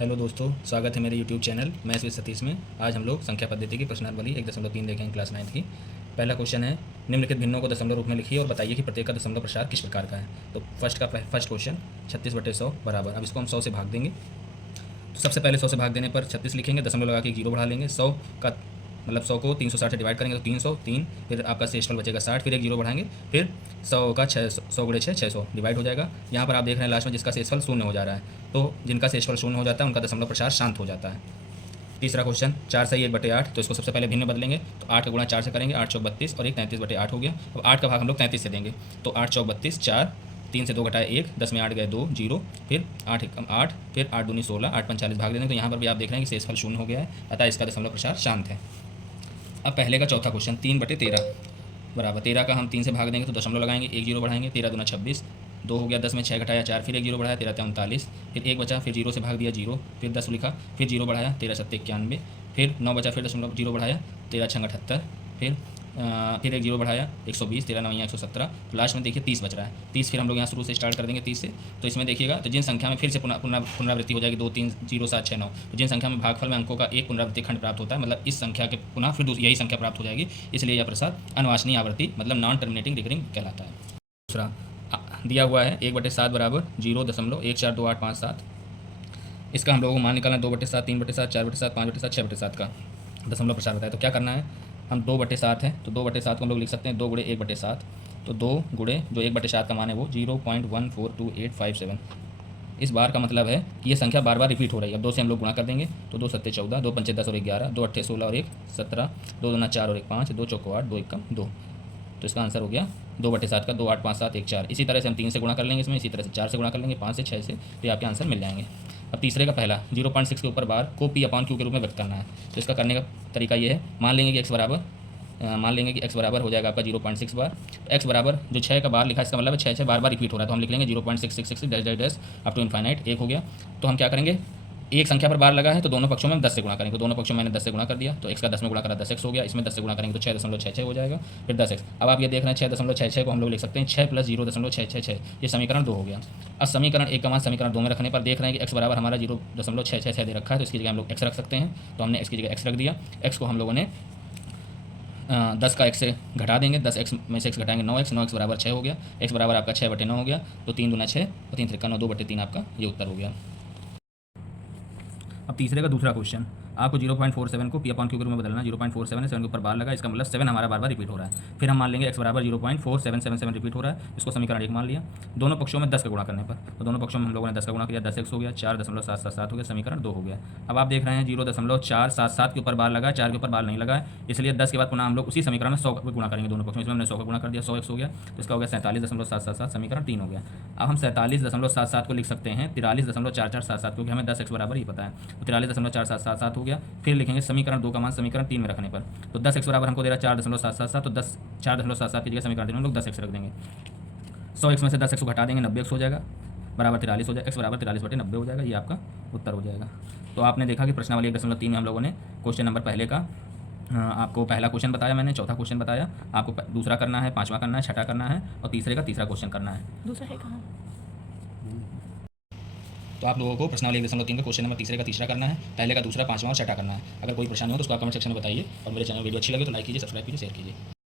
Hello दोस्तों, स्वागत है मेरे YouTube channel maths with Satish में। आज हम लोग संख्या पद्धति की प्रश्नावली 1.3 देखेंगे क्लास 9 की। पहला क्वेश्चन है, निम्नलिखित भिन्नों को दशमलव रूप में लिखिए और बताइए कि प्रत्येक का दशमलव प्रसार किस प्रकार का है। तो फर्स्ट क्वेश्चन 36/100 बराबर। अब इसको हम 100 से भाग देंगे। तो सबसे पहले 100 से भाग देने पर 36 लिखेंगे, दशमलव लगा के एक जीरो बढ़ा लेंगे। 100 का मतलब 100 को 360 से डिवाइड करेंगे तो 303, फिर आपका शेषफल बचेगा 60, फिर एक जीरो बढ़ाएंगे, फिर 100 का 100 गुणे 6 600 डिवाइड हो जाएगा। यहाँ पर आप देख रहे हैं लास्ट में जिसका शेषफल शून्य हो जा रहा है, तो जिनका शेषफल शून्य हो जाता है उनका दशमलव प्रसार शांत हो जाता है। तीसरा क्वेश्चन 4/1/8। तो इसको सबसे पहले भिन्न बदलेंगे, तो 8 का गुणा 4 से करेंगे, 8 चौक 32 और एक 33/8 हो गया। अब 8 का भाग हम लोग 33 से देंगे, तो 8 चौक 32, 4, 3 से 2 घटाए 1, 10 में 8 गए 2, 0, फिर 8 एकम 8, फिर 8 दूनी 16, 8 45 भाग देंगे। तो यहाँ पर भी आप देख रहे हैं कि शेषफल शून्य हो गया है, अतः इसका दशमलव प्रसार शांत है। अब पहले का चौथा क्वेश्चन 3/13 बराबर। 13 का हम 3 से भाग देंगे तो दशमलव लगाएंगे, एक जीरो बढ़ाएंगे, 13 दूना 26, 2 हो गया, 10 में 6 घटाया 4, फिर एक जीरो बढ़ाया, 13 39, फिर एक बचा, फिर जीरो से भाग दिया जीरो, फिर 10 लिखा, फिर जीरो बढ़ाया, 13 7 91, फिर 9 बचा, फिर दशमलव जीरो बढ़ाया, 13 6 78, फिर एक जीरो बढ़ाया 120, 13 9 117, तो लास्ट में देखिए 30 बच रहा है। 30 फिर हम लोग यहाँ शुरू से स्टार्ट कर देंगे 30 से। तो इसमें देखिएगा, तो जिन संख्या में फिर से पुनरावृत्ति हो जाएगी 2 3 0 7 6 9, तो जिन संख्या में भागफल में अंकों का एक पुनरावृत्ति खंड प्राप्त होता है, मतलब इस संख्या के पुनः फिर यही संख्या प्राप्त हो जाएगी, इसलिए यह प्रसार अनवांछनीय आवर्ती मतलब नॉन टर्मिनेटिंग रिकरिंग कहलाता है। दूसरा दिया हुआ है 1/7 बराबर 0.142857। इसका हम लोगों को मान निकालना 2/7, 3/7, 4/7, 5/7, 6/7 का दशमलव प्रसार होता है। तो क्या करना है, हम 2/7 है तो 2/7 को हम लोग लिख सकते हैं 2 गुणे 1/7, तो 2 गुणे जो 1/7 का मान है वो 0.142857। इस बार का मतलब है कि ये संख्या बार बार रिपीट हो रही है। अब 2 से हम लोग गुणा कर देंगे, तो 2 7 14, 2 5 10 और 11, 2 8 16 और 1 17, 2 2 4 और 1 5, 2 चौको 8, 2 एकम 2। तो इसका आंसर हो गया 2/7 का 2 8 5 7 1 4। इसी तरह से हम 3 से गुणा कर लेंगे इसमें, इसी तरह से 4 से गुणा कर लेंगे, 5 से 6 से, तो ये आपके आंसर मिल जाएंगे। अब तीसरे का पहला 0.6 के ऊपर बार को P/Q के रूप में व्यक्त करना है। तो इसका करने का तरीका ये है, मान लेंगे कि x बराबर हो जाएगा आपका 0.6 बार। तो x बराबर जो 6 का बार लिखा है, इसका मतलब है 6 बार बार रिपीट हो रहा है, तो हम लिख लेंगे 0.666 dash dash dash up to infinite 1 हो गया। तो हम क्या करेंगे, एक संख्या पर बार लगा है तो दोनों पक्षों में हम 10 से गुणा करेंगे, तो दोनों पक्षों में मैंने 10 से गुणा कर दिया, तो x का 10 में गुणा करा 10x हो गया, इसमें 10 से गुणा करेंगे तो 6.66 हो जाएगा, फिर 10x। अब आप ये देख रहे हैं 6.66 को हम लोग लिख सकते हैं 6 + 0.666, ये समीकरण 2 हो गया। अब समीकरण 1 का मान समीकरण 2 में रखने पर देख रहे हैं कि x बराबर हमारा 0.666 दे रखा है, तो इसकी जगह हम लोग x रख सकते हैं, तो हमने x की जगह x रख दिया। x को हम लोगों ने 10 का x से घटा देंगे, 10x में से x घटाएंगे 9x बराबर 6 हो गया, x बराबर आपका 6/9 हो गया, तो 3 दूना 6 और 3 3 9, 2/3 आपका ये उत्तर हो गया। अब तीसरे का दूसरा क्वेश्चन, आपको 0.47 को P/Q के रूप में बदलना। 0.47 है, 7 के ऊपर बार लगा, इसका मतलब 7 हमारा बार बार रिपीट हो रहा है। फिर हम मान लेंगे x बराबर 0.4777 रिपीट हो रहा है, इसको समीकरण 1 मान लिया। दोनों पक्षों में 10 का गुणा करने पर, तो दोनों पक्षों में हम लोगों ने 10 का गुणा किया, 10x हो गया, 4.777 हो गया, समीकरण 2 हो गया। अब आप देख रहे हैं 0.477 के ऊपर बार लगा है, 4 के ऊपर बार नहीं लगा है, इसलिए 10 के बाद पुनः हम लोग उसी समीकरण में 100 का गुणा करेंगे दोनों पक्षों में। इसमें हमने 100 का गुणा कर दिया, 100x हो गया, तो इसका हो गया 47.777, समीकरण 3 हो गया। अब हम 47.77 को लिख सकते हैं 43.4477, क्योंकि हमें 10x बराबर ही पता है, तो 43.4477 हो गया। फिर लिखेंगे समीकरण 2 का मान समीकरण 3 में रखने पर, तो 10x बराबर हमको दे रहा है 4.777, तो 4.77 की जगह समीकरण 3 में हम लोग 10x रख देंगे। 100x में से 10x को घटा देंगे, 90x हो जाएगा, बराबर 43 हो जाएगा, x बराबर 43/90 हो जाएगा, ये आपका उत्तर हो जाएगा। तो आपने देखा कि प्रश्नावली 1.3 में हम लोगों ने क्वेश्चन नंबर पहले का आपको पहला क्वेश्चन बताया, मैंने चौथा क्वेश्चन बताया, आपको दूसरा करना है, पाँचवा करना है, छठा करना है, और तीसरे का तीसरा क्वेश्चन करना है। दूसरा है कहाँ? तो आप लोगों को प्रश्नावली 1.3 का क्वेश्चन नंबर तीसरे का तीसरा करना है, पहले का दूसरा, पाँचवा और छठा करना है। अगर कोई परेशानी हो तो उसको आप कमेंट सेक्शन में बताइए, और मेरे चैनल वीडियो अच्छी लगे तो लाइक कीजिए, सब्सक्राइब कीजिए, शेयर कीजिए।